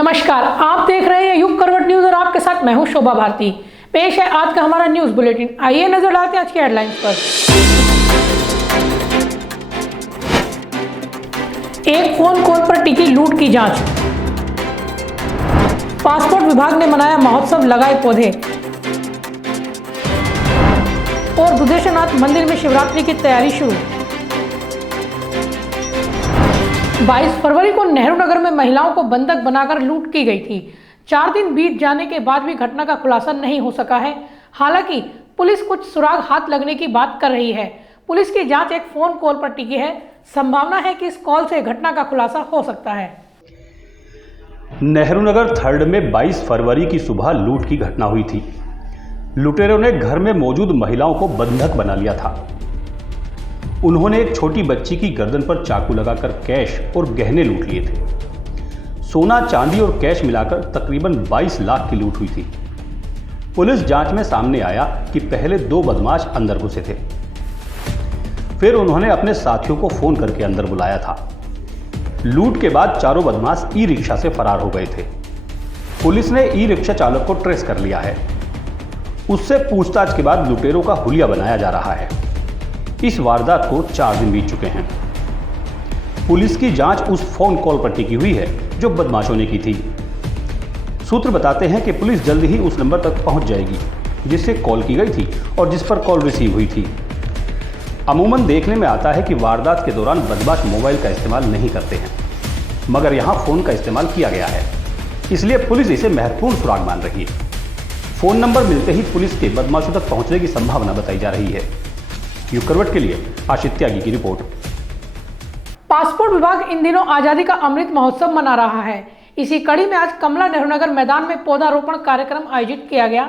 नमस्कार, आप देख रहे हैं युग करवट न्यूज और आपके साथ मैं हूं शोभा भारती। पेश है आज का हमारा न्यूज बुलेटिन। आइए नजर डालते हैं आज की हेडलाइंस पर। एक फोन कॉल पर टिकी लूट की जांच। पासपोर्ट विभाग ने मनाया महोत्सव, लगाए पौधे। और दुधेश्वरनाथ मंदिर में शिवरात्रि की तैयारी शुरू। 22 फरवरी को नेहरू नगर में महिलाओं को बंधक बनाकर लूट की गई थी। 4 दिन बीत जाने के बाद भी घटना का खुलासा नहीं हो सका है। हालांकि पुलिस कुछ सुराग हाथ लगने की बात कर रही है। पुलिस की जांच एक फोन कॉल पर टिकी है। संभावना है कि इस कॉल से घटना का खुलासा हो सकता है। नेहरू नगर थर्ड में 22 फरवरी की सुबह लूट की घटना हुई थी। लुटेरों ने घर में मौजूद महिलाओं को बंधक बना लिया था। उन्होंने एक छोटी बच्ची की गर्दन पर चाकू लगाकर कैश और गहने लूट लिए थे। सोना, चांदी और कैश मिलाकर तकरीबन 22 लाख की लूट हुई थी। पुलिस जांच में सामने आया कि पहले 2 बदमाश अंदर घुसे थे। फिर उन्होंने अपने साथियों को फोन करके अंदर बुलाया था। लूट के बाद चारों बदमाश ई रिक्शा से फरार हो गए थे। पुलिस ने ई रिक्शा चालक को ट्रेस कर लिया है। उससे पूछताछ के बाद लुटेरों का हुलिया बनाया जा रहा है। इस वारदात को 4 दिन बीत चुके हैं। पुलिस की जांच उस फोन कॉल पर टिकी हुई है जो बदमाशों ने की थी। सूत्र बताते हैं कि पुलिस जल्द ही उस नंबर तक पहुंच जाएगी जिससे कॉल की गई थी और जिस पर कॉल रिसीव हुई थी। अमूमन देखने में आता है कि वारदात के दौरान बदमाश मोबाइल का इस्तेमाल नहीं करते हैं, मगर यहां फोन का इस्तेमाल किया गया है, इसलिए पुलिस इसे महत्वपूर्ण सुराग मान रही है। फोन नंबर मिलते ही पुलिस के बदमाशों तक पहुंचने की संभावना बताई जा रही है। युग करवट के लिए आशित त्यागी की रिपोर्ट। पासपोर्ट विभाग इन दिनों आजादी का अमृत महोत्सव मना रहा है। इसी कड़ी में आज कमला नेहरू नगर मैदान में पौधारोपण कार्यक्रम आयोजित किया गया।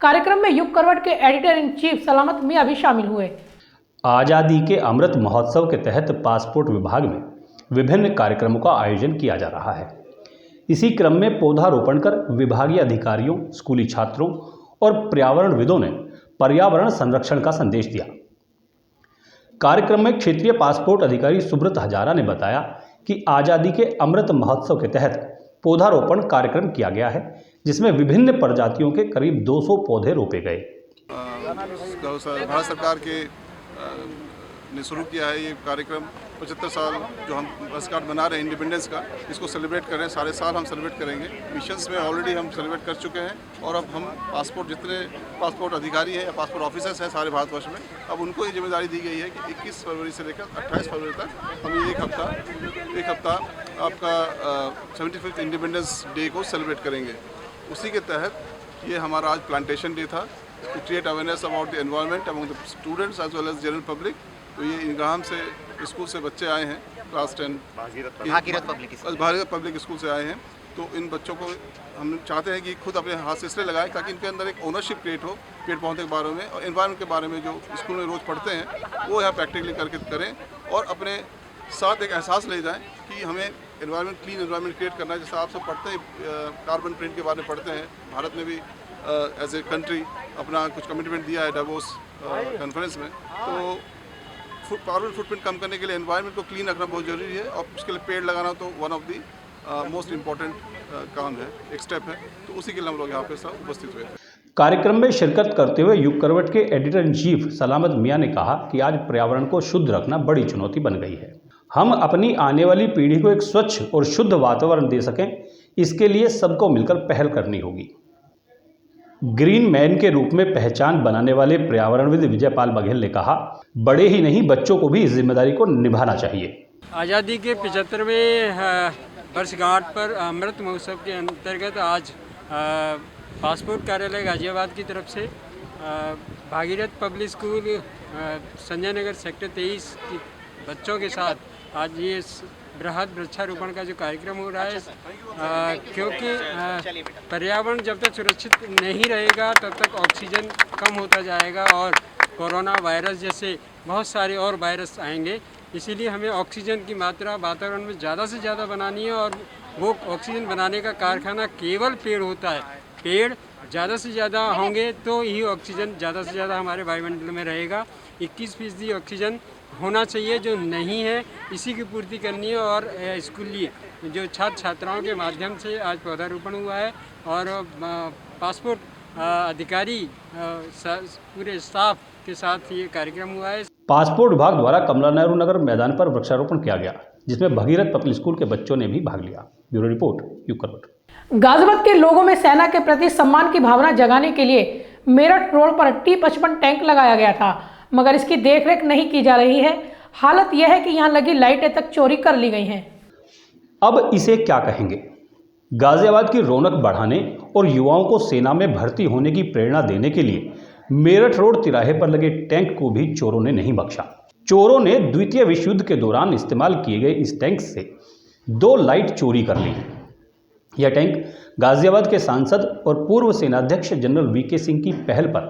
कार्यक्रम में युग करवट के एडिटर इन चीफ सलामत मियां भी शामिल हुए। आजादी के अमृत महोत्सव के तहत पासपोर्ट विभाग में विभिन्न कार्यक्रमों का आयोजन किया जा रहा है। इसी क्रम में पौधारोपण कर विभागीय अधिकारियों, स्कूली छात्रों और पर्यावरणविदों ने पर्यावरण संरक्षण का संदेश दिया। कार्यक्रम में क्षेत्रीय पासपोर्ट अधिकारी सुब्रत हजारा ने बताया कि आजादी के अमृत महोत्सव के तहत पौधारोपण कार्यक्रम किया गया है, जिसमें विभिन्न प्रजातियों के करीब 200 पौधे रोपे गए। भारत सरकार के ने शुरू किया है ये कार्यक्रम। 75 साल जो हम वर्षगांठ मना रहे हैं इंडिपेंडेंस का, इसको सेलिब्रेट कर रहे हैं। सारे साल हम सेलिब्रेट करेंगे। मिशंस में ऑलरेडी हम सेलिब्रेट कर चुके हैं और अब हम पासपोर्ट, जितने पासपोर्ट अधिकारी हैं या पासपोर्ट ऑफिसर्स हैं सारे भारतवर्ष में, अब उनको ये जिम्मेदारी दी गई है कि 21 फरवरी से लेकर 28 फरवरी तक हम ये एक हफ्ता आपका 75th इंडिपेंडेंस डे को सेलिब्रेट करेंगे। उसी के तहत ये हमारा आज प्लांटेशन डे था, to create awareness about the environment among the students as well as general public. तो ये इंग्राम से स्कूल से बच्चे आए हैं, क्लास 10 भागीरथ पब्लिक स्कूल से आए हैं। तो इन बच्चों को हम चाहते हैं कि खुद अपने हाथ से इसलिए लगाएं ताकि इनके अंदर एक ओनरशिप क्रिएट हो पेड़ पौधे के बारे में और एनवायरनमेंट के बारे में, जो स्कूल में रोज़ पढ़ते हैं वो यहाँ प्रैक्टिकली करके करें और अपने साथ एक एहसास ले जाएँ कि हमें एनवायरनमेंट, क्लीन एनवायरनमेंट क्रिएट करना है। जैसे आप सब पढ़ते हैं, कार्बन प्रिंट के बारे में पढ़ते हैं। भारत ने भी एज ए कंट्री अपना कुछ कमिटमेंट दिया है डावोस कॉन्फ्रेंस में। तो कार्बन फुटप्रिंट कम करने के लिए एनवायरनमेंट को क्लीन रखना बहुत जरूरी है और उसके लिए पेड़ लगाना तो one of the most important काम है, एक स्टेप है। तो उसी के लिए हम लोग यहाँ पे सब उपस्थित हुए। कार्यक्रम में शिरकत करते हुए युग करवट के एडिटर इन चीफ सलामत मियां ने कहा कि आज पर्यावरण को शुद्ध रखना बड़ी चुनौती बन गई है। हम अपनी आने वाली पीढ़ी को एक स्वच्छ और शुद्ध वातावरण दे सकें, इसके लिए सबको मिलकर पहल करनी होगी। ग्रीन मैन के रूप में पहचान बनाने वाले पर्यावरणविद विजयपाल बघेल ने कहा, बड़े ही नहीं बच्चों को भी इस जिम्मेदारी को निभाना चाहिए। आज़ादी के 75वें वर्षगांठ पर अमृत महोत्सव के अंतर्गत आज पासपोर्ट कार्यालय गाजियाबाद की तरफ से Bhagirath public school Sanjay Nagar sector 23 की बच्चों के साथ आज ये बृहद वृक्षारोपण का जो कार्यक्रम हो रहा है, क्योंकि पर्यावरण जब तक सुरक्षित नहीं रहेगा तब तक ऑक्सीजन कम होता जाएगा और कोरोना वायरस जैसे बहुत सारे और वायरस आएंगे। इसीलिए हमें ऑक्सीजन की मात्रा वातावरण में ज़्यादा से ज़्यादा बनानी है और वो ऑक्सीजन बनाने का कारखाना केवल पेड़ होता है। पेड़ ज़्यादा से ज़्यादा होंगे तो ही ऑक्सीजन ज़्यादा से ज़्यादा हमारे वायुमंडल में रहेगा। 21% ऑक्सीजन होना चाहिए, जो नहीं है इसी की पूर्ति करनी है। और स्कूली जो छात्र छात्राओं के माध्यम से आज पौधारोपण हुआ है और पासपोर्ट अधिकारी पूरे स्टाफ के साथ ये कार्यक्रम हुआ है। पासपोर्ट विभाग द्वारा कमला नेहरू नगर मैदान पर वृक्षारोपण किया गया, जिसमें भगीरथ पब्लिक स्कूल के बच्चों ने भी भाग लिया। ब्यूरो रिपोर्ट, यूं करवट। गाजियाबाद के लोगों में सेना के प्रति सम्मान की भावना जगाने के लिए मेरठ रोड पर T55 टैंक लगाया गया था, मगर इसकी देखरेख नहीं की जा रही है। हालत यह है कि यहां लगी लाइटें तक चोरी कर ली गई हैं। अब इसे क्या कहेंगे? गाजियाबाद की रौनक बढ़ाने और युवाओं को सेना में भर्ती होने की प्रेरणा देने के लिए मेरठ रोड तिराहे पर लगे टैंक को भी चोरों ने नहीं बख्शा। चोरों ने द्वितीय विश्व युद्ध के दौरान इस्तेमाल किए गए इस टैंक से 2 लाइट चोरी कर ली। यह टैंक गाजियाबाद के सांसद और पूर्व सेनाध्यक्ष जनरल VK सिंह की पहल पर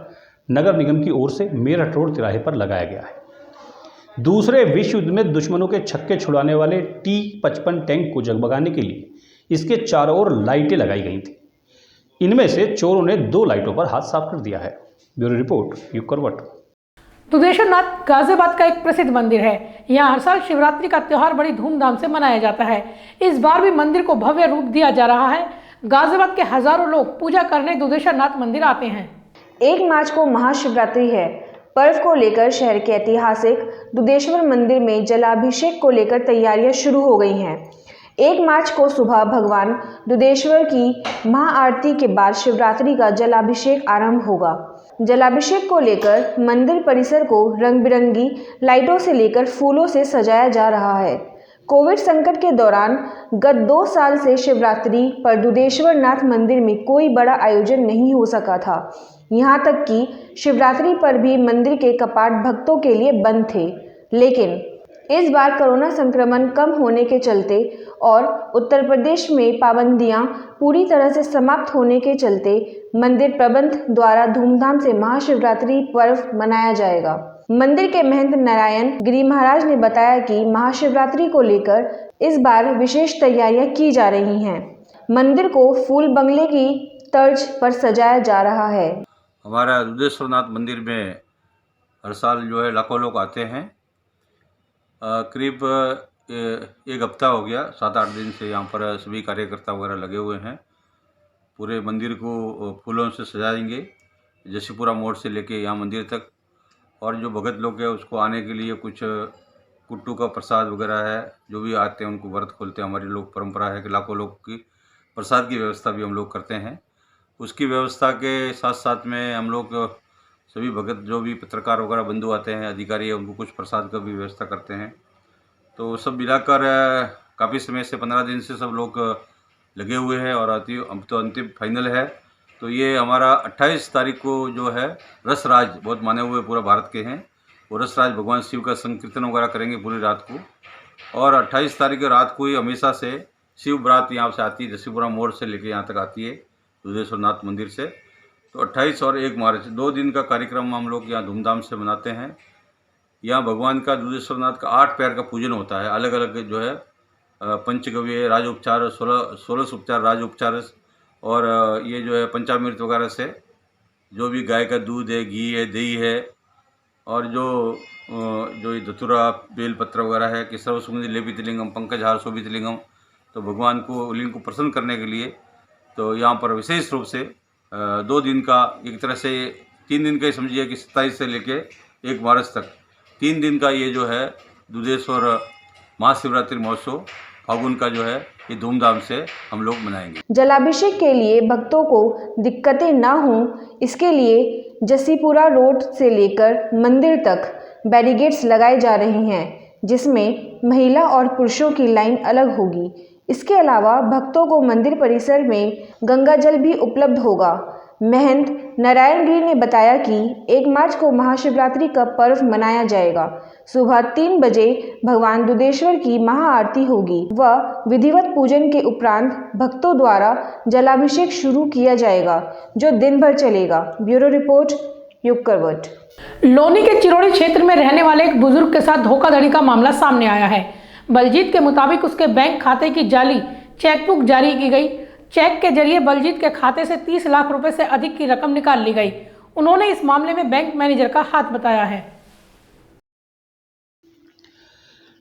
नगर निगम की ओर से मेरठ रोड तिराहे पर लगाया गया है। दूसरे विश्व युद्ध में दुश्मनों के छक्के छुड़ाने वाले T55 टैंक को जगमगाने के लिए इसके चारों ओर लाइटें लगाई गई थी। इनमें से चोरों ने 2 लाइटों पर हाथ साफ कर दिया है। ब्यूरो रिपोर्ट, यूं करवट। दुधेश्वर नाथ गाजियाबाद का एक प्रसिद्ध मंदिर है। यहाँ हर साल शिवरात्रि का त्योहार बड़ी धूमधाम से मनाया जाता है। इस बार भी मंदिर को भव्य रूप दिया जा रहा है। गाजियाबाद के हजारों लोग पूजा करने दुधेश्वर नाथ मंदिर आते हैं। 1 मार्च को महाशिवरात्रि है। पर्व को लेकर शहर के ऐतिहासिक दुधेश्वर मंदिर में जलाभिषेक को लेकर तैयारियां शुरू हो गई हैं। 1 मार्च को सुबह भगवान दुधेश्वर की महाआरती के बाद शिवरात्रि का जलाभिषेक आरंभ होगा। जलाभिषेक को लेकर मंदिर परिसर को रंग बिरंगी लाइटों से लेकर फूलों से सजाया जा रहा है। कोविड संकट के दौरान गत 2 साल से शिवरात्रि पर दुधेश्वर नाथ मंदिर में कोई बड़ा आयोजन नहीं हो सका था। यहाँ तक कि शिवरात्रि पर भी मंदिर के कपाट भक्तों के लिए बंद थे। लेकिन इस बार कोरोना संक्रमण कम होने के चलते और उत्तर प्रदेश में पाबंदियां पूरी तरह से समाप्त होने के चलते मंदिर प्रबंध द्वारा धूमधाम से महाशिवरात्रि पर्व मनाया जाएगा। मंदिर के महंत नारायण गिरी महाराज ने बताया कि महाशिवरात्रि को लेकर इस बार विशेष तैयारियां की जा रही हैं। मंदिर को फूल बंगले की तर्ज पर सजाया जा रहा है। हमारा दुधेश्वर नाथ मंदिर में हर साल जो है लाखों लोग आते हैं। करीब 1 हफ्ता हो गया, 7-8 दिन से यहाँ पर सभी कार्यकर्ता वगैरह लगे हुए हैं। पूरे मंदिर को फूलों से सजाएंगे, जसीपुरा मोड़ से लेके यहाँ मंदिर तक। और जो भगत लोग हैं उसको आने के लिए कुछ कुट्टू का प्रसाद वगैरह है, जो भी आते हैं उनको व्रत खोलते हैं। हमारी लोग परंपरा है कि लाखों लोग की प्रसाद की व्यवस्था भी हम लोग करते हैं। उसकी व्यवस्था के साथ साथ में हम लोग सभी भगत जो भी पत्रकार वगैरह बंधु आते हैं, अधिकारी है, उनको कुछ प्रसाद का भी व्यवस्था करते हैं। तो सब मिलाकर काफ़ी समय से 15 दिन से सब लोग लगे हुए हैं और अब तो अंतिम फाइनल है। तो ये हमारा 28 तारीख को जो है रसराज, बहुत माने हुए पूरा भारत के हैं, वो रसराज भगवान शिव का संकीर्तन वगैरह करेंगे पूरी रात को। और 28 तारीख की रात को ही हमेशा से शिव बरात यहाँ से आती है, जसीपुरा मोड़ से लेके यहाँ तक आती है दुधेश्वर नाथ मंदिर से। तो 28 और 1 मार्च 2 दिन का कार्यक्रम हम लोग यहाँ धूमधाम से मनाते हैं। यहाँ भगवान का दुधेश्वर नाथ का 8 पैर का पूजन होता है। अलग अलग जो है पंचगव्य, राजोपचार, 16 उपचार, राजोपचार और ये जो है पंचामृत वगैरह से जो भी गाय का दूध है, घी है, दही है और जो धतुरा बेलपत्र वगैरह है कि सर्वसुगंधि लेपित लिंगम पंकजहार शोभित लिंगम। तो भगवान को लिंग को प्रसन्न करने के लिए तो यहाँ पर विशेष रूप से 2 दिन का, एक तरह से 3 दिन का ही समझिए कि 27 से लेके 1 मार्च तक 3 दिन का ये जो है दुधेश्वर महाशिवरात्रि महोत्सव फागुन का जो है ये धूमधाम से हम लोग मनाएंगे। जलाभिषेक के लिए भक्तों को दिक्कतें ना हों, इसके लिए जसीपुरा रोड से लेकर मंदिर तक बैरिकेड्स लगाए जा रहे हैं, जिसमें महिला और पुरुषों की लाइन अलग होगी। इसके अलावा भक्तों को मंदिर परिसर में गंगा जल भी उपलब्ध होगा। महंत नारायण गिरी ने बताया कि 1 मार्च को महाशिवरात्रि का पर्व मनाया जाएगा। सुबह 3 बजे भगवान दुधेश्वर की महाआरती होगी व विधिवत पूजन के उपरांत भक्तों द्वारा जलाभिषेक शुरू किया जाएगा, जो दिन भर चलेगा। ब्यूरो रिपोर्ट, युग करवट। लोनी के चिरोड़ी क्षेत्र में रहने वाले एक बुजुर्ग के साथ धोखाधड़ी का मामला सामने आया है। बलजीत के मुताबिक उसके बैंक खाते की जाली चेकबुक जारी की गई। चेक के जरिए बलजीत के खाते से 30 लाख रुपए से अधिक की रकम निकाल ली गई। उन्होंने इस मामले में बैंक मैनेजर का हाथ बताया है।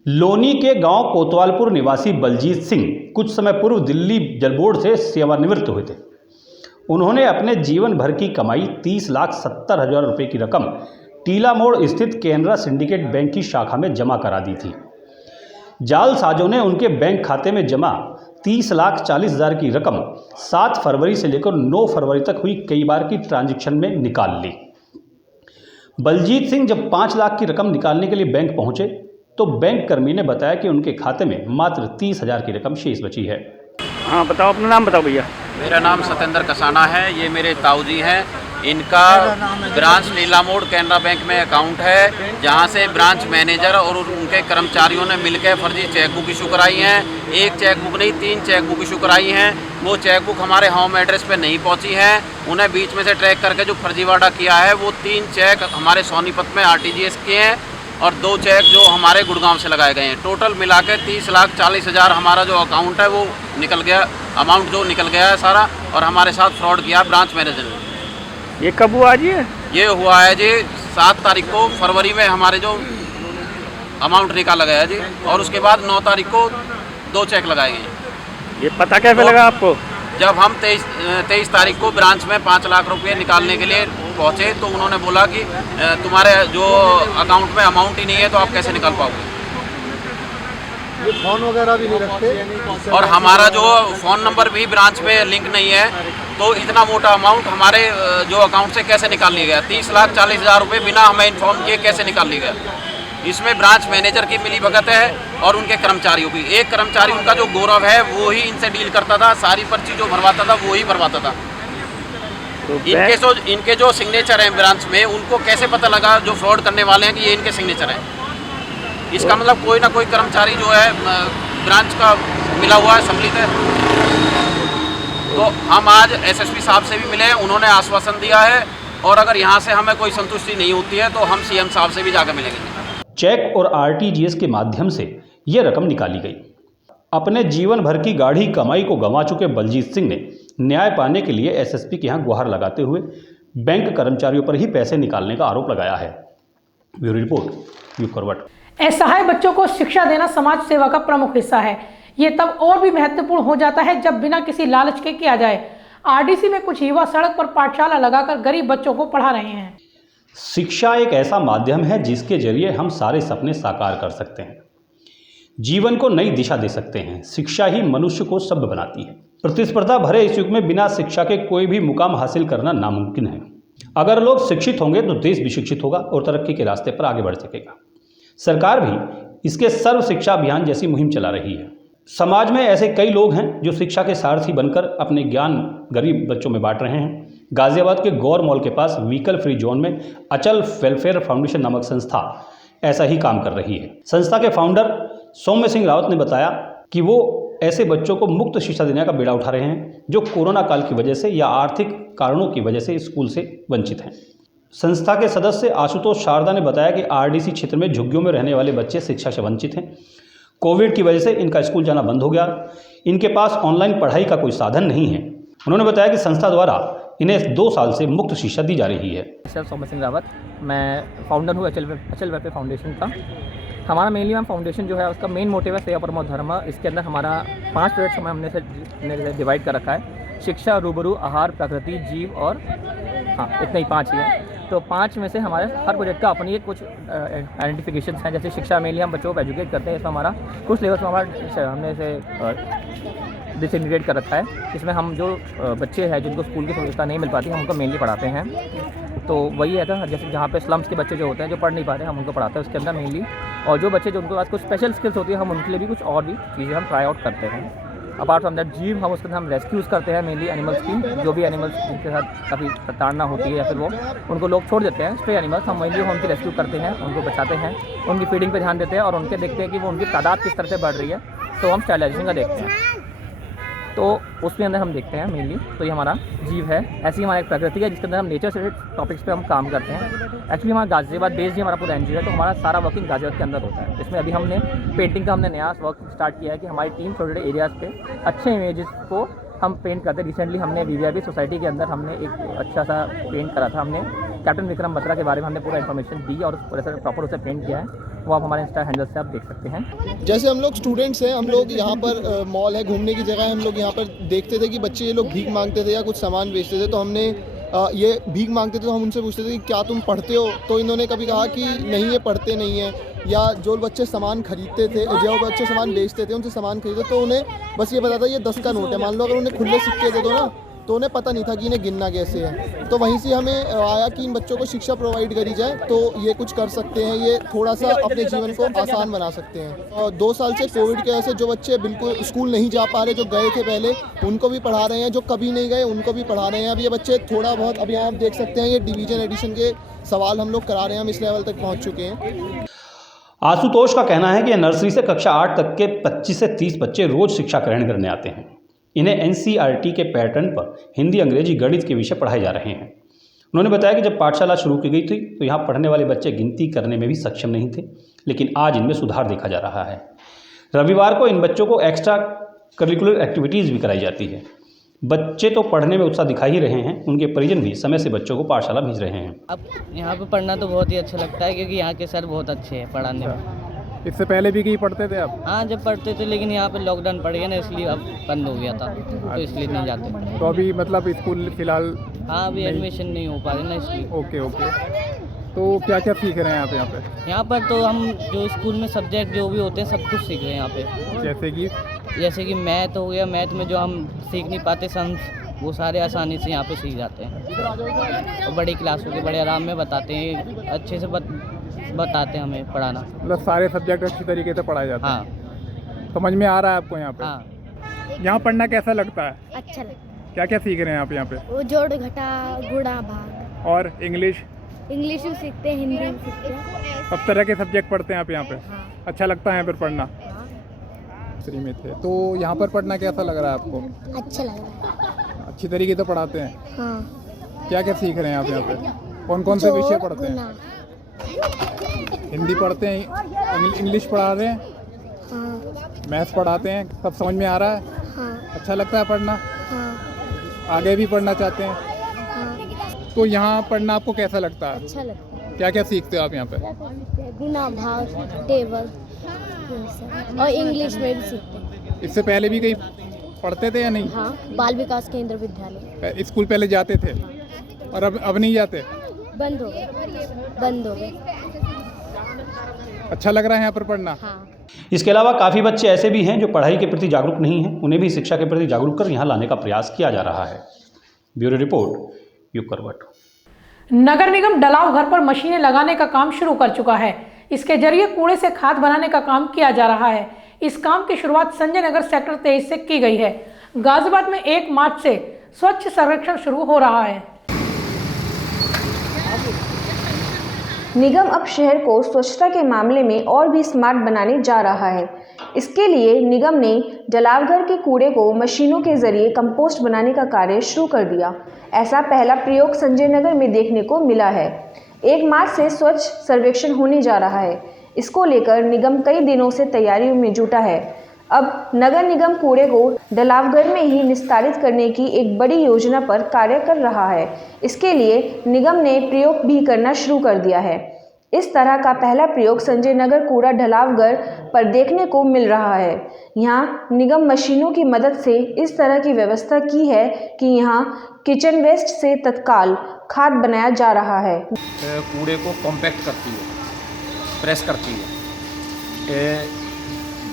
लोनी के गांव कोतवालपुर निवासी बलजीत सिंह कुछ समय पूर्व दिल्ली जल बोर्ड से सेवानिवृत्त हुए थे। उन्होंने अपने जीवन भर की कमाई 30,70,000 रुपये की रकम टीला मोड़ स्थित कैनरा सिंडिकेट बैंक की शाखा में जमा करा दी थी। जालसाजों ने उनके बैंक खाते में जमा 30,40,000 की रकम 7 फरवरी से लेकर 9 फरवरी तक हुई कई बार की ट्रांजैक्शन में निकाल ली। बलजीत सिंह जब 5 लाख की रकम निकालने के लिए बैंक पहुंचे तो बैंक कर्मी ने बताया कि उनके खाते में मात्र 30,000 की रकम शेष बची है। हाँ बताओ, अपना नाम बताओ भैया। मेरा नाम सतेंद्र कसाना है। ये मेरे ताऊजी हैं। इनका ब्रांच नीला मोड़ कैनरा बैंक में अकाउंट है, जहां से ब्रांच मैनेजर और उनके कर्मचारियों ने मिलकर फर्जी चेकबुक इशू कराई हैं। एक चेकबुक नहीं, 3 चेकबुक इशू कराई हैं। वो चेकबुक हमारे होम एड्रेस पे नहीं पहुंची है। उन्हें बीच में से ट्रैक करके जो फर्जीवाड़ा किया है, वो 3 चेक हमारे सोनीपत में RTGS किए हैं और 2 चेक जो हमारे गुड़गांव से लगाए गए हैं। टोटल मिला के 30,40,000 हमारा जो अकाउंट है वो निकल गया, अमाउंट जो निकल गया है सारा, और हमारे साथ फ्रॉड किया ब्रांच मैनेजर ने। ये कब हुआ जी? ये हुआ है जी 7 तारीख को फरवरी में हमारे जो अमाउंट निकाला गया है जी, और उसके बाद 9 तारीख को 2 चेक लगाए गए। ये पता कैसे लगा आपको? जब हम 23 तारीख को ब्रांच में 5 लाख रुपये निकालने के लिए पहुंचे तो उन्होंने बोला कि तुम्हारे जो अकाउंट में अमाउंट ही नहीं है तो आप कैसे निकाल पाओगे। ये फ़ोन वगैरह भी नहीं रखते और हमारा जो फ़ोन नंबर भी ब्रांच में लिंक नहीं है, तो इतना मोटा अमाउंट हमारे जो अकाउंट से कैसे निकाल लिया गया? 30,40,000 रुपये बिना हमें इन्फॉर्म किए कैसे निकाल लिया गया? इसमें ब्रांच मैनेजर की मिलीभगत है और उनके कर्मचारियों की। एक कर्मचारी उनका जो गौरव है वो ही इनसे डील करता था, सारी पर्ची जो भरवाता था वो ही भरवाता था। तो इनके जो सिग्नेचर हैं ब्रांच में, उनको कैसे पता लगा जो फ्रॉड करने वाले हैं कि ये इनके सिग्नेचर हैं? इसका मतलब कोई ना कोई कर्मचारी जो है ब्रांच का मिला हुआ है, सम्मिलित है। तो हम आज SSP साहब से भी मिले हैं, उन्होंने आश्वासन दिया है, और अगर यहाँ से हमें कोई संतुष्टि नहीं होती है तो हम CM साहब से भी जाकर मिलेंगे। चेक और RTGS के माध्यम से ये रकम निकाली गई। अपने जीवन भर की गाढ़ी कमाई को गंवा चुके बलजीत सिंह ने न्याय पाने के लिए SSP के यहाँ गुहार लगाते हुए बैंक कर्मचारियों पर ही पैसे निकालने का आरोप लगाया है। ब्यूरो रिपोर्ट, युग करवट। असहाय बच्चों को शिक्षा देना समाज सेवा का प्रमुख हिस्सा है। ये तब और भी महत्वपूर्ण हो जाता है जब बिना किसी लालच के किया जाए। RDC में कुछ युवा सड़क पर पाठशाला लगाकर गरीब बच्चों को पढ़ा रहे हैं। शिक्षा एक ऐसा माध्यम है जिसके जरिए हम सारे सपने साकार कर सकते हैं, जीवन को नई दिशा दे सकते हैं। शिक्षा ही मनुष्य को सभ्य बनाती है। प्रतिस्पर्धा भरे इस युग में बिना शिक्षा के कोई भी मुकाम हासिल करना नामुमकिन है। अगर लोग शिक्षित होंगे तो देश भी शिक्षित होगा और तरक्की के रास्ते पर आगे बढ़ सकेगा। सरकार भी इसके सर्व शिक्षा अभियान जैसी मुहिम चला रही है। समाज में ऐसे कई लोग हैं जो शिक्षा के सारथी बनकर अपने ज्ञान गरीब बच्चों में बांट रहे हैं। गाजियाबाद के गौर मॉल के पास व्हीकल फ्री जोन में अचल वेलफेयर फाउंडेशन नामक संस्था ऐसा ही काम कर रही है। संस्था के फाउंडर सौम्य सिंह रावत ने बताया कि वो ऐसे बच्चों को मुफ्त शिक्षा देने का बीड़ा उठा रहे हैं जो कोरोना काल की वजह से या आर्थिक कारणों की वजह से स्कूल से वंचित हैं। संस्था के सदस्य आशुतोष शारदा ने बताया कि RDC क्षेत्र में झुग्गियों में रहने वाले बच्चे शिक्षा से वंचित हैं। कोविड की वजह से इनका स्कूल जाना बंद हो गया। इनके पास ऑनलाइन पढ़ाई का कोई साधन नहीं है। उन्होंने बताया कि संस्था द्वारा इन्हें 2 साल से मुफ्त शिक्षा दी जा रही है। सर सौम्य सिंह रावत, मैं फाउंडर हूँ अचल वेलफेयर फाउंडेशन का। हमारा मेनली मैम फाउंडेशन जो है उसका मेन मोटिव है सेवा परमो धर्म। इसके अंदर हमारा 5 प्रोजेक्ट्स में हमने डिवाइड कर रखा है। शिक्षा, रूबरू, आहार, प्रकृति, जीव और हाँ इतने ही 5 ही हैं। तो 5 में से हमारे हर प्रोजेक्ट का अपनी एक कुछ आइडेंटिफिकेशन हैं। जैसे शिक्षा मेनली हम बच्चों को एजुकेट करते हैं। इसमें हमारा कुछ लेवल्स में हमारा हमने इसे डिसइंटीग्रेट कर रखा है। इसमें हम जो बच्चे हैं जिनको स्कूल की सुविधा नहीं मिल पाती हम उनको मेनली पढ़ाते हैं। तो वही है था, जैसे जहाँ पे स्लम्स के बच्चे जो होते हैं जो पढ़ नहीं पाते हम उनको पढ़ाते हैं उसके अंदर मेनली। और जो बच्चे जो उनके पास कुछ स्पेशल स्किल्स होती है हम उनके लिए भी कुछ और भी चीज़ें हम ट्राई आउट करते हैं। अपार्ट फ्रॉम दैट जीव हम उसके अंदर हम रेस्क्यूज़ करते हैं मेनली एनिमल्स की। जो भी एनिमल्स जिनके साथ काफ़ी प्रताड़ना होती है या फिर वो उनको लोग छोड़ देते हैं स्ट्रे एनिमल्स, हम मेनली उनकी रेस्क्यू करते हैं, उनको बचाते हैं, उनकी फीडिंग पे ध्यान देते हैं और उनके देखते हैं कि वो उनकी तादाद किस तरह से बढ़ रही है। तो हम स्टरलाइजेशन का देखते हैं, तो उसके अंदर हम देखते हैं मेनली। तो ये हमारा जीव है। ऐसी हमारी एक प्रकृति है जिसके अंदर हम नेचर से टॉपिक्स पे हम काम करते हैं। एक्चुअली हमारा गाजियाबाद बेस्ड ही हमारा पूरा NGO है, तो हमारा सारा वर्किंग गाजियाबाद के अंदर होता है। इसमें अभी हमने पेंटिंग का हमने नया वर्क स्टार्ट किया है कि हमारी टीम छोटे छोटे एरियाज़ पे अच्छे इमेजेस को हम पेंट करते हैं। रिसेंटली हमने VVIP सोसाइटी के अंदर हमने एक अच्छा सा पेंट करा था हमने कैप्टन विक्रम बत्रा के बारे में हमने पूरा इन्फॉर्मेशन दी और पूरे से प्रॉपर उसे पेंट किया है, वो आप हमारे इंस्टा हैंडल से आप देख सकते हैं। जैसे हम लोग स्टूडेंट्स हैं, हम लोग यहाँ पर मॉल है, घूमने की जगह है, हम लोग यहाँ पर देखते थे कि बच्चे ये लोग भीख मांगते थे या कुछ सामान बेचते थे, तो हमने ये भीख मांगते थे तो हम उनसे पूछते थे कि क्या तुम पढ़ते हो, तो इन्होंने कभी कहा कि नहीं ये पढ़ते नहीं हैं, या जो बच्चे सामान खरीदते थे, जो बच्चे सामान बेचते थे उनसे सामान खरीदते तो उन्हें बस ये पता था ये 10 का नोट है। मान लो अगर उन्हें खुले सिक्के दे दो ना तो उन्हें पता नहीं था कि इन्हें गिनना कैसे है। तो वहीं से हमें आया कि इन बच्चों को शिक्षा प्रोवाइड करी जाए तो ये कुछ कर सकते हैं, ये थोड़ा सा अपने जीवन को आसान बना सकते हैं। और 2 साल से कोविड की वजह से जो बच्चे बिल्कुल स्कूल नहीं जा पा रहे, जो गए थे पहले उनको भी पढ़ा रहे हैं, जो कभी नहीं गए उनको भी पढ़ा रहे हैं। अब ये बच्चे थोड़ा बहुत, अभी आप देख सकते हैं ये डिवीजन एडिशन के सवाल हम लोग करा रहे हैं, हम इस लेवल तक पहुँच चुके हैं। आशुतोष का कहना है कि नर्सरी से कक्षा 8 तक के 25 से 30 बच्चे रोज शिक्षा ग्रहण करने आते हैं। इन्हें NCERT के पैटर्न पर हिंदी, अंग्रेजी, गणित के विषय पढ़ाए जा रहे हैं। उन्होंने बताया कि जब पाठशाला शुरू की गई थी तो यहाँ पढ़ने वाले बच्चे गिनती करने में भी सक्षम नहीं थे, लेकिन आज इनमें सुधार देखा जा रहा है। रविवार को इन बच्चों को एक्स्ट्रा करिकुलर एक्टिविटीज़ भी कराई जाती है। बच्चे तो पढ़ने में उत्साह दिखा ही रहे हैं, उनके परिजन भी समय से बच्चों को पाठशाला भेज रहे हैं। अब यहाँ पे पढ़ना तो बहुत ही अच्छा लगता है क्योंकि यहाँ के सर बहुत अच्छे हैं पढ़ाने में। इससे पहले भी कहीं पढ़ते थे आप? हाँ, जब पढ़ते थे, लेकिन यहाँ पे लॉकडाउन पड़ गया ना, इसलिए अब बंद हो गया था, तो इसलिए नहीं जाते। तो अभी मतलब स्कूल फिलहाल? हाँ, अभी एडमिशन नहीं हो पा रही ना, इसलिए। ओके। तो क्या क्या सीख रहे हैं आप यहाँ पे? यहाँ पर तो हम जो स्कूल में सब्जेक्ट जो भी होते हैं सब कुछ सीख रहे हैं यहाँ पे। जैसे कि मैथ हो गया, मैथ में जो हम सीख नहीं पाते सम्स, वो सारे आसानी से यहाँ पे सीख जाते हैं। और बड़ी क्लास होगी, बड़े आराम में बताते हैं, अच्छे से बताते हैं हमें पढ़ाना। मतलब सारे सब्जेक्ट अच्छी तरीके से पढ़ाए जाते हैं? हाँ। समझ में आ रहा है आपको यहाँ पे? हाँ। यहाँ पढ़ना कैसा लगता है? अच्छा लगता है। क्या क्या सीख रहे हैं आप यहाँ पे? वो जोड़ घटा गुणा भाग। और इंग्लिश भी सीखते हैं, हिंदी भी सीखते हैं। सब तरह के सब्जेक्ट पढ़ते हैं आप यहाँ पे? हाँ। अच्छा लगता है यहाँ पर पढ़ना? श्री में थे तो यहाँ पर पढ़ना कैसा लग रहा है आपको? अच्छा लग रहा है। अच्छी तरीके से पढ़ाते हैं? हाँ। क्या क्या सीख रहे हैं आप यहाँ पे? कौन कौन से विषय पढ़ते हैं? हिंदी पढ़ते हैं, इंग्लिश पढ़ा रहे हैं? हाँ। मैथ्स पढ़ाते हैं, सब समझ में आ रहा है? हाँ। अच्छा लगता है पढ़ना? हाँ। आगे भी पढ़ना चाहते हैं? हाँ। तो यहाँ पढ़ना आपको कैसा लगता है? अच्छा लगता है। क्या क्या सीखते हो आप यहाँ पे? गुणा भाग, टेबल और इंग्लिश में भी सीखते हैं। इससे पहले भी कहीं पढ़ते थे या नहीं? हाँ, बाल विकास केंद्र विद्यालय। स्कूल पहले जाते थे और अब नहीं जाते? बंद हो गए। अच्छा लग रहा है यहाँ पर पढ़ना? हाँ। इसके अलावा काफ़ी बच्चे ऐसे भी हैं जो पढ़ाई के प्रति जागरूक नहीं हैं, उन्हें भी शिक्षा के प्रति जागरूक कर यहाँ लाने का प्रयास किया जा रहा है। ब्यूरो रिपोर्ट, युग करवट। नगर निगम डलाव घर पर मशीनें लगाने का काम शुरू कर चुका है। इसके जरिए कूड़े से खाद बनाने का काम किया जा रहा है। इस काम की शुरुआत संजय नगर सेक्टर 23 से की गई है। गाजियाबाद में 1 मार्च से स्वच्छ सर्वेक्षण शुरू हो रहा है। निगम अब शहर को स्वच्छता के मामले में और भी स्मार्ट बनाने जा रहा है। इसके लिए निगम ने जलावघर के कूड़े को मशीनों के जरिए कंपोस्ट बनाने का कार्य शुरू कर दिया। ऐसा पहला प्रयोग संजय नगर में देखने को मिला है। 1 मार्च से स्वच्छ सर्वेक्षण होने जा रहा है। इसको लेकर निगम कई दिनों से तैयारियों में जुटा है। अब नगर निगम कूड़े को डलावघर में ही निस्तारित करने की एक बड़ी योजना पर कार्य कर रहा है। इसके लिए निगम ने प्रयोग भी करना शुरू कर दिया है। इस तरह का पहला प्रयोग संजय नगर कूड़ा ढलावघर पर देखने को मिल रहा है। यहाँ निगम मशीनों की मदद से इस तरह की व्यवस्था की है कि यहाँ किचन वेस्ट से तत्काल खाद बनाया जा रहा है। कूड़े को कॉम्पैक्ट करती है, प्रेस करती है।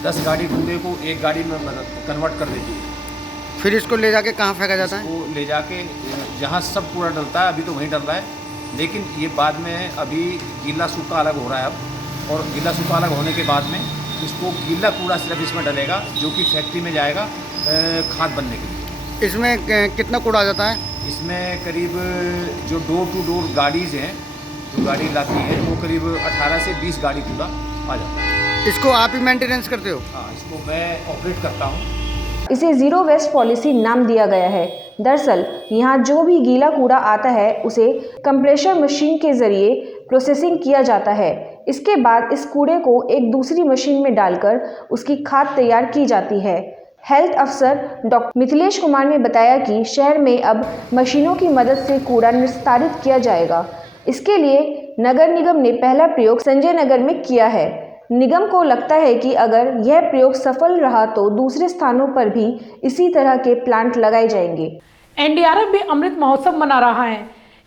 10 गाड़ी कूड़े को 1 गाड़ी में कन्वर्ट कर देती है। फिर इसको ले जाके कहाँ फेंका जाता है? इसको ले जाके जहाँ सब कूड़ा डलता है, अभी तो वहीं डल रहा है, लेकिन ये बाद में अभी गीला सूखा अलग हो रहा है अब, और गीला सूखा अलग होने के बाद में इसको गीला कूड़ा सिर्फ इसमें डलेगा, जो कि फैक्ट्री में जाएगा खाद बनने के लिए। इसमें कितना कूड़ा आ जाता है? इसमें करीब जो डोर टू डोर गाड़ीज़ हैं, जो गाड़ी लाती है, वो करीब 18 से 20 गाड़ी कूड़ा आ जाता है। इसको आप ही मेंटेनेंस करते हो? हाँ, इसको मैं ऑपरेट करता हूँ। इसे जीरो वेस्ट पॉलिसी नाम दिया गया है। दरअसल यहाँ जो भी गीला कूड़ा आता है उसे कंप्रेशर मशीन के जरिए प्रोसेसिंग किया जाता है। इसके बाद इस कूड़े को एक दूसरी मशीन में डालकर उसकी खाद तैयार की जाती है। हेल्थ अफसर डॉक्टर मिथिलेश कुमार ने बताया कि शहर में अब मशीनों की मदद से कूड़ा निस्तारित किया जाएगा। इसके लिए नगर निगम ने पहला प्रयोग संजय नगर में किया है। निगम को लगता है कि अगर यह प्रयोग सफल रहा तो दूसरे स्थानों पर भी इसी तरह के प्लांट लगाए जाएंगे। एनडीआरएफ भी अमृत महोत्सव मना रहा है।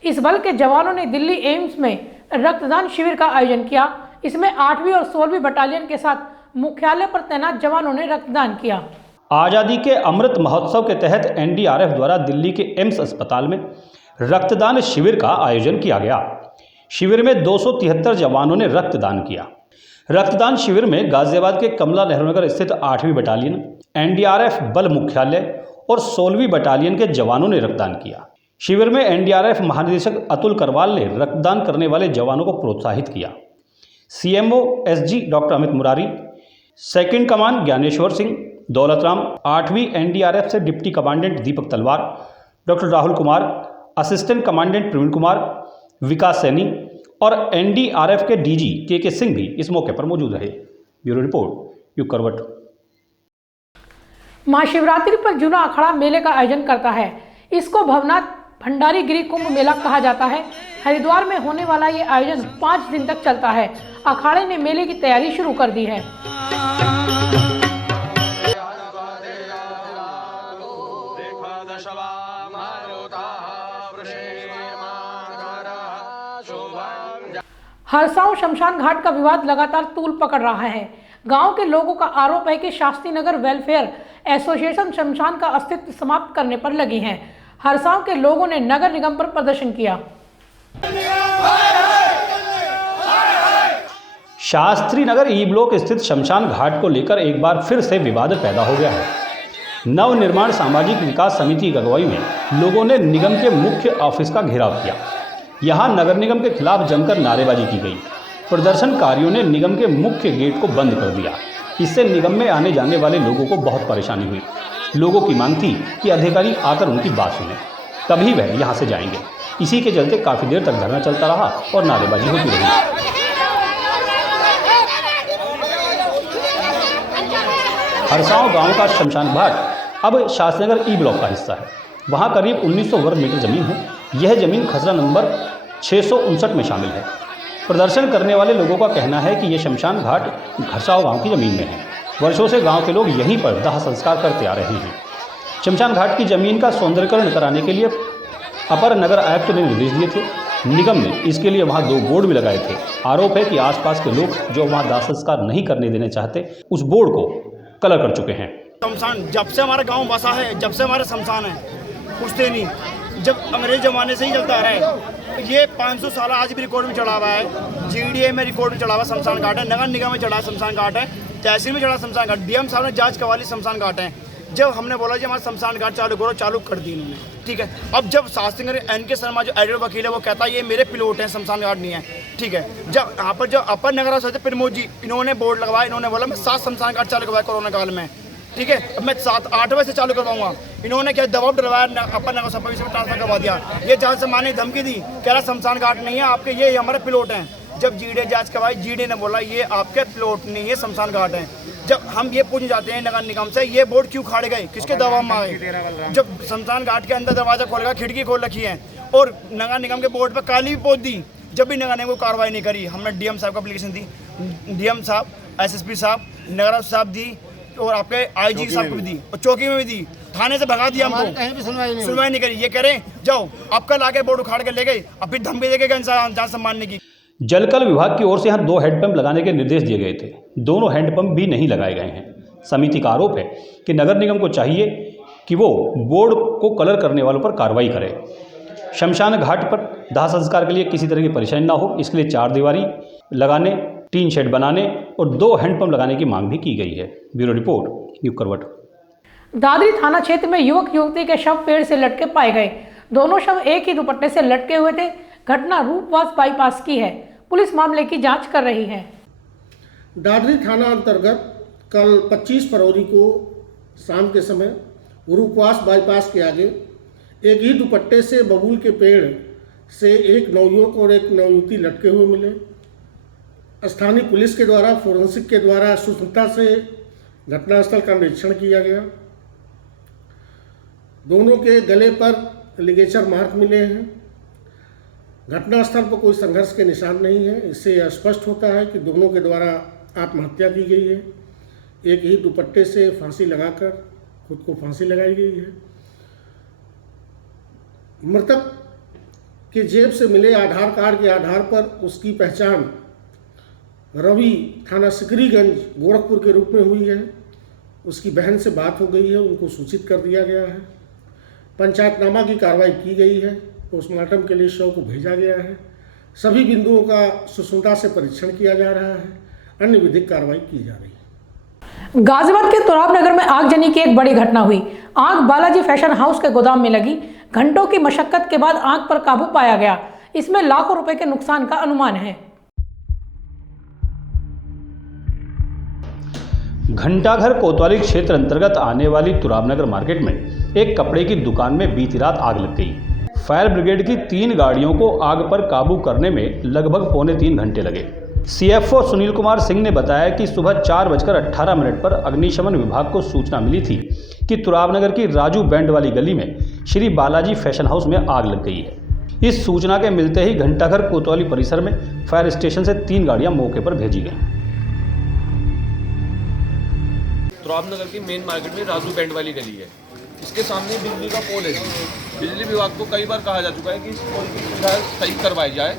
इस बल के जवानों ने दिल्ली एम्स में रक्तदान शिविर का आयोजन किया। इसमें 8वीं और 16वीं बटालियन के साथ मुख्यालय पर तैनात जवानों ने रक्तदान किया। आज़ादी के अमृत महोत्सव के तहत एनडीआरएफ द्वारा दिल्ली के एम्स अस्पताल में रक्तदान शिविर का आयोजन किया गया। शिविर में 273 जवानों ने रक्तदान किया। रक्तदान शिविर में गाजियाबाद के कमला नेहरू नगर स्थित 8वीं बटालियन, एनडीआरएफ बल मुख्यालय और 16वीं बटालियन के जवानों ने रक्तदान किया। शिविर में एनडीआरएफ महानिदेशक अतुल करवाल ने रक्तदान करने वाले जवानों को प्रोत्साहित किया। CMO SG doctor Amit Murari, second command Gyaneshwar Singh, Daulat Ram, 8वीं एनडीआरएफ से deputy commandant Deepak Talwar, doctor Rahul Kumar, assistant commandant Praveen Kumar, Vikas Saini और एनडीआरएफ के डीजी के सिंह भी इस मौके पर मौजूद रहे। ब्यूरो रिपोर्ट, युग करवट। महाशिवरात्रि पर जूना अखाड़ा मेले का आयोजन करता है। इसको भवनाथ भंडारी गिरी कुंभ मेला कहा जाता है। हरिद्वार में होने वाला ये आयोजन 5 दिन तक चलता है। अखाड़े ने मेले की तैयारी शुरू कर दी है। हरसाऊ शमशान घाट का विवाद लगातार तूल पकड़ रहा है। गांव के लोगों का आरोप है कि शास्त्री नगर वेलफेयर एसोसिएशन शमशान का अस्तित्व समाप्त करने पर लगी है। हरसाऊ के लोगों ने नगर निगम पर प्रदर्शन किया। शास्त्री नगर ई ब्लॉक स्थित शमशान घाट को लेकर एक बार फिर से विवाद पैदा हो गया है। नव निर्माण सामाजिक विकास समिति की अगुवाई में लोगों ने निगम के मुख्य ऑफिस का घेराव किया। यहां नगर निगम के खिलाफ जमकर नारेबाजी की गई। प्रदर्शनकारियों ने निगम के मुख्य गेट को बंद कर दिया। इससे निगम में आने जाने वाले लोगों को बहुत परेशानी हुई। लोगों की मांग थी कि अधिकारी आकर उनकी बात सुने, तभी वह यहां से जाएंगे। इसी के चलते काफ़ी देर तक धरना चलता रहा और नारेबाजी होती रही। हरसाऊ गांव का शमशान घाट अब शास्त्रीनगर ई ब्लॉक का हिस्सा है। वहां करीब 1900 वर्ग मीटर जमीन है। यह जमीन खसरा नंबर 659 में शामिल है। प्रदर्शन करने वाले लोगों का कहना है कि यह शमशान घाट हरसाऊ गांव की जमीन में है। वर्षों से गांव के लोग यहीं पर दाह संस्कार करते आ रहे हैं। शमशान घाट की जमीन का सौंदर्यीकरण कराने के लिए अपर नगर आयुक्त ने निर्देश दिए थे। निगम ने इसके लिए वहां 2 बोर्ड भी लगाए थे। आरोप है कि आसपास के लोग जो वहां दाह संस्कार नहीं करने देना चाहते, उस बोर्ड को कलर कर चुके हैं। शमशान जब से हमारा गांव बसा है, जब से हमारे शमशान है, पूछते नहीं, जब अंग्रेज ज़माने से ही चलता आ रहा है। ये 500 साल आज भी रिकॉर्ड में चढ़ा हुआ है। जीडीए में रिकॉर्ड में चढ़ा हुआ शमशान घाट है। नगर निगम में चढ़ा शमशान घाट है। तहसील में चढ़ा शमशान घाट। डीएम साहब ने जांच करवाली शमशान घाट है। जब हमने बोला जी हमारा शमशान घाट चालू करो, चालू कर दी इन्होंने। ठीक है, अब जब शास्त्री नगर एनके शर्मा जो एडिटर वकील है वो कहता है ये मेरे प्लॉट हैं, शमशान घाट नहीं है। ठीक है, जब यहाँ पर जो अपर नगर से प्रमोद जी, इन्होंने बोर्ड लगवाया। इन्होंने बोला मैं 7 शमशान घाट चालू करवाया कोरोना काल में। ठीक है, अब मैं 7-8 बजे से चालू करवाऊंगा। इन्होंने क्या दबाव डलवाया, अपर नगर सभा से ट्रांसफर करवा दिया। ये जान से माने धमकी दी, कह रहा शमशान घाट नहीं है आपके, ये हमारे प्लॉट हैं। जब जीडीए जांच करवाई, जीडीए ने बोला ये आपके प्लॉट नहीं है, शमशान घाट है। जब हम ये पूछने जाते हैं नगर निगम से, ये बोर्ड क्यों खाड़े गए, किसके दबाव में आ गए? जब शमशान घाट के अंदर दरवाजा खोलेगा, खिड़की खोल रखी है और नगर निगम के बोर्ड पर काली भी पोत दी, जब भी नगर निगम को कार्रवाई नहीं करी। हमने डीएम साहब को एप्लीकेशन दी, डीएम साहब, एसएसपी साहब, नगर साहब दी और आपके आईजी साहब को भी दी और चौकी में भी दी। थाने से भगा दिया हमको, कहीं भी सुनवाई नहीं करी। ये कह रहे जाओ आपका लाके बोर्ड उखाड़ के ले गए, अब फिर धमकी दे के जान सम्मानने की। जलकल विभाग की ओर से यहाँ 2 हैंडपंप लगाने के निर्देश दिए गए थे। दोनों हैंडपंप भी नहीं लगाए गए हैं। समिति का आरोप है कि नगर निगम को चाहिए कि वो बोर्ड को कलर करने वालों पर कार्रवाई करे। शमशान घाट पर दाह संस्कार के लिए किसी तरह की परेशानी ना हो, इसके लिए 4 दीवारी लगाने, टीन शेड बनाने और 2 हैंडपंप लगाने की मांग भी की गई है। ब्यूरो रिपोर्ट, युग करवट। दादरी थाना क्षेत्र में युवक युवती के शव पेड़ से लटके पाए गए। दोनों शव एक ही दुपट्टे से लटके हुए थे। घटना रूपवास बाईपास की है। पुलिस मामले की जांच कर रही है। दादरी थाना अंतर्गत कल 25 फरवरी को शाम के समय रूपवास बाईपास के आगे एक ही दुपट्टे से बबूल के पेड़ से एक नवयुवक और एक नवयुवती लटके हुए मिले। स्थानीय पुलिस के द्वारा, फोरेंसिक के द्वारा सूक्ष्मता से घटनास्थल का निरीक्षण किया गया। दोनों के गले पर लिगेचर मार्क मिले हैं। घटनास्थल पर कोई संघर्ष के निशान नहीं है। इससे यह स्पष्ट होता है कि दोनों के द्वारा आत्महत्या की गई है। एक ही दुपट्टे से फांसी लगाकर खुद को फांसी लगाई गई है। मृतक के जेब से मिले आधार कार्ड के आधार पर उसकी पहचान रवि, थाना सिकरीगंज, गोरखपुर के रूप में हुई है। उसकी बहन से बात हो गई है, उनको सूचित कर दिया गया है। पंचायतनामा की कार्रवाई की गई है। पोस्टमार्टम के लिए शव को भेजा गया है। सभी बिंदुओं का सूक्ष्मता से परीक्षण किया जा रहा है। अन्य विधिक कार्रवाई की जा रही है। गाजियाबाद के तुराब नगर में आगजनी की एक बड़ी घटना हुई। आग बालाजी फैशन हाउस के गोदाम में लगी। घंटों की मशक्कत के बाद आग पर काबू पाया गया। इसमें लाखों रुपए के नुकसान का अनुमान है। घंटाघर कोतवाली क्षेत्र अंतर्गत आने वाली तुराबनगर मार्केट में एक कपड़े की दुकान में बीती रात आग लग गई। फायर ब्रिगेड की 3 गाड़ियों को आग पर काबू करने में लगभग 3.25 घंटे लगे। सीएफओ सुनील कुमार सिंह ने बताया कि सुबह 4:18 पर अग्निशमन विभाग को सूचना मिली थी कि तुराबनगर की राजू बैंड वाली गली में श्री बालाजी फैशन हाउस में आग लग गई है। इस सूचना के मिलते ही घंटाघर कोतवाली परिसर में फायर स्टेशन से 3 गाड़ियां मौके पर भेजी गईं। तुराबनगर की मेन मार्केट में राजू बैंड वाली गली है। इसके सामने बिजली का पोल है। बिजली विभाग को कई बार कहा जा चुका है कि इस पोल की सुविधा सही करवाई जाए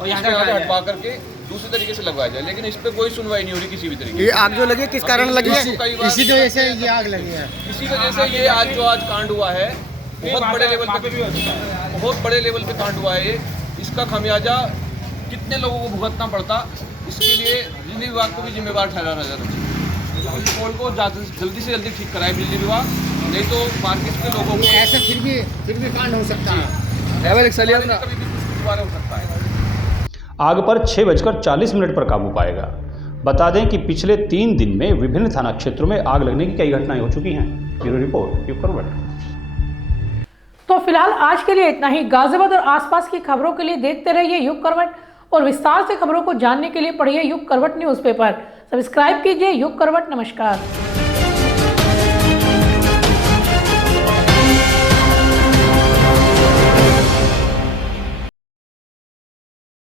और यहाँ से हटवा करके दूसरे तरीके से लगवाया जाए, लेकिन इस पर कोई सुनवाई नहीं हो रही किसी भी तरीके। ये आग जो लगी है किस कारण लगी है? इसी वजह से ये आग लगी है। इसी वजह से ये आज कांड हुआ है, बहुत बड़े लेवल पे कांड हुआ है। इसका खमियाजा कितने लोगों को भुगतना पड़ता, इसके लिए बिजली विभाग को भी जिम्मेवार ठहराना जाता। इस पोल को जल्दी से जल्दी ठीक कराए बिजली विभाग, नहीं तो मार्केट के लोगों को ऐसे फिर भी कांड हो सकता है। कभी भी कुछ दोबारा हो सकता है। आग पर 6:40 पर काबू पाएगा। बता दें कि पिछले 3 दिन में विभिन्न थाना क्षेत्रों में आग लगने की कई घटनाएं हो चुकी हैं। ब्यूरो रिपोर्ट, युग करवट। तो फिलहाल आज के लिए इतना ही। गाजियाबाद और आसपास की खबरों के लिए देखते रहिए युग करवट और विस्तार से खबरों को जानने के लिए पढ़िए युग करवट न्यूज़पेपर। सब्सक्राइब कीजिए युग करवट। नमस्कार।